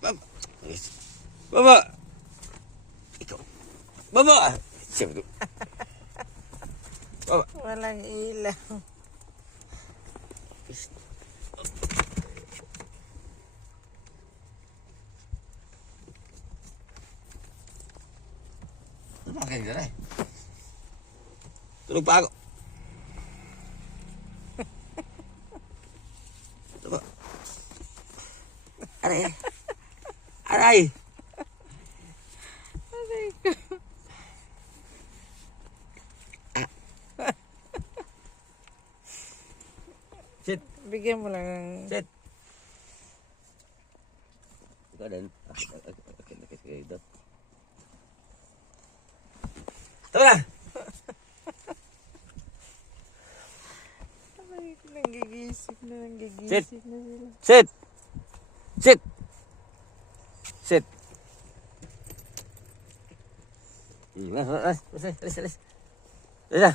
Baba. Baba. Ikaw. Baba. Siyempre. Baba. Walang ilaw. Tumakin ka na eh. Tulog pa ako. Diba? Aray. Aray. Aray ko. Sit. Bigyan mo lang ng... Sit. Ikaw din. Tara! Aray ko, nanggigisip na Sit. sila. Sit! Sit! Sit! Alis. Alis.